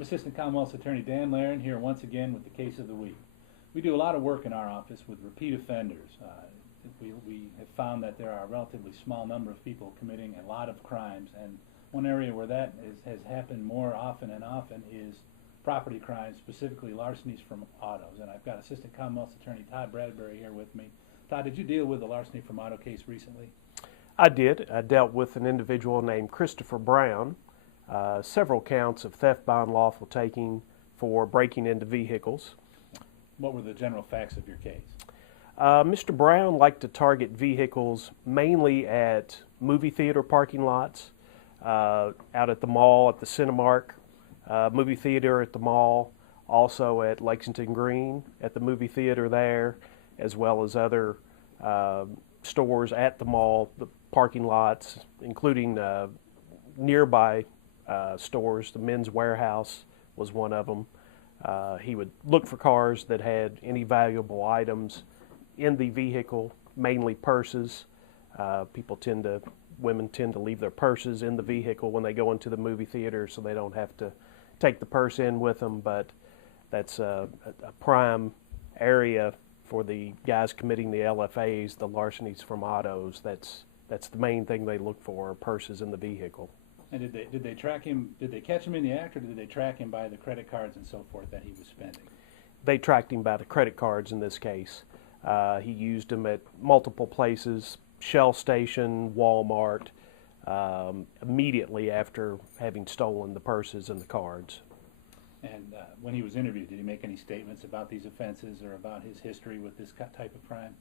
I'm Assistant Commonwealth's Attorney Dan Laren here once again with the case of the week. We do a lot of work in our office with repeat offenders. We have found that there are a relatively small number of people committing a lot of crimes, and one area where that has happened more often and often is property crimes, specifically larcenies from autos. And I've got Assistant Commonwealth's Attorney Todd Bradbury here with me. Todd, did you deal with the larceny from auto case recently? I did. I dealt with an individual named Christopher Brown, several counts of theft by unlawful taking for breaking into vehicles. What were the general facts of your case? Mr. Brown liked to target vehicles mainly at movie theater parking lots, out at the mall, at the Cinemark movie theater at the mall, also at Lexington Green at the movie theater there, as well as other stores at the mall, the parking lots, including nearby stores. The Men's Warehouse was one of them. He would look for cars that had any valuable items in the vehicle, mainly purses. Women tend to leave their purses in the vehicle when they go into the movie theater, so they don't have to take the purse in with them. But that's a prime area for the guys committing the LFAs, the larcenies from autos. That's the main thing they look for, purses in the vehicle. And did they track him? Did they catch him in the act, or did they track him by the credit cards and so forth that he was spending? They tracked him by the credit cards in this case. He used them at multiple places, Shell Station, Walmart, immediately after having stolen the purses and the cards. And when he was interviewed, did he make any statements about these offenses or about his history with this type of crime?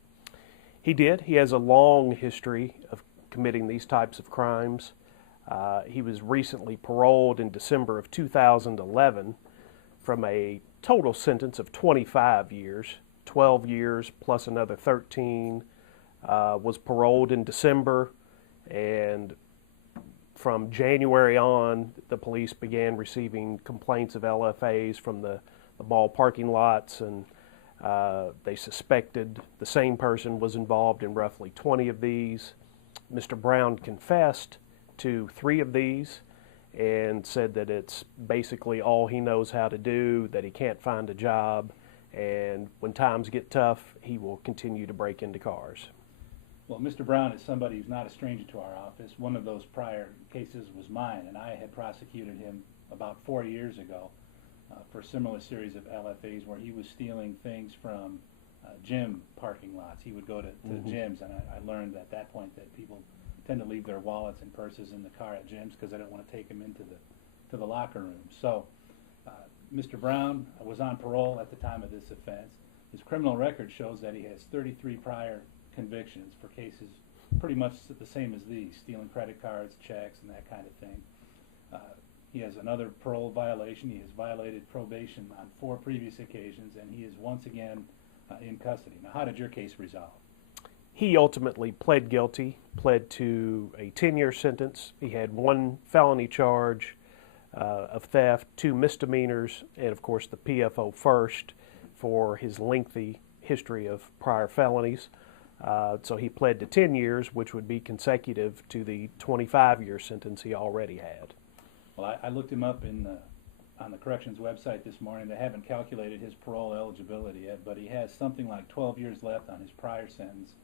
He did. He has a long history of committing these types of crimes. He was recently paroled in December of 2011 from a total sentence of 25 years, 12 years plus another 13. Was paroled in December, and from January on, the police began receiving complaints of LFAs from the mall parking lots, and they suspected the same person was involved in roughly 20 of these. Mr. Brown confessed to 3 of these and said that it's basically all he knows how to do, that he can't find a job, and when times get tough, he will continue to break into cars. Well, Mr. Brown is somebody who's not a stranger to our office. One of those prior cases was mine, and I had prosecuted him about 4 years ago for a similar series of LFAs where he was stealing things from gym parking lots. He would go to gyms, and I learned at that point that people tend to leave their wallets and purses in the car at gyms because they don't want to take them into the locker room. So Mr. Brown was on parole at the time of this offense. His criminal record shows that he has 33 prior convictions for cases pretty much the same as these, stealing credit cards, checks, and that kind of thing. He has another parole violation. He has violated probation on 4 previous occasions, and he is once again in custody. Now, how did your case resolve? He ultimately pled guilty, pled to a 10-year sentence. He had 1 felony charge of theft, 2 misdemeanors, and of course the PFO first for his lengthy history of prior felonies. So he pled to 10 years, which would be consecutive to the 25-year sentence he already had. Well, I looked him up on the corrections website this morning. They haven't calculated his parole eligibility yet, but he has something like 12 years left on his prior sentence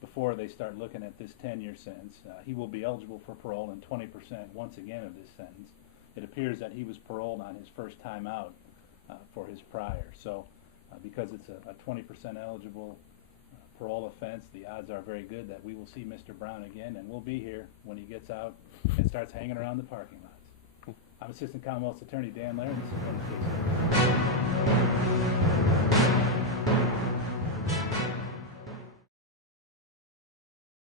before they start looking at this 10-year sentence. He will be eligible for parole in 20% once again of this sentence. It appears that he was paroled on his first time out for his prior. So because it's a 20% eligible parole offense, the odds are very good that we will see Mr. Brown again, and we'll be here when he gets out and starts hanging around the parking lots. I'm Assistant Commonwealth's Attorney Dan Laren. This is what it takes.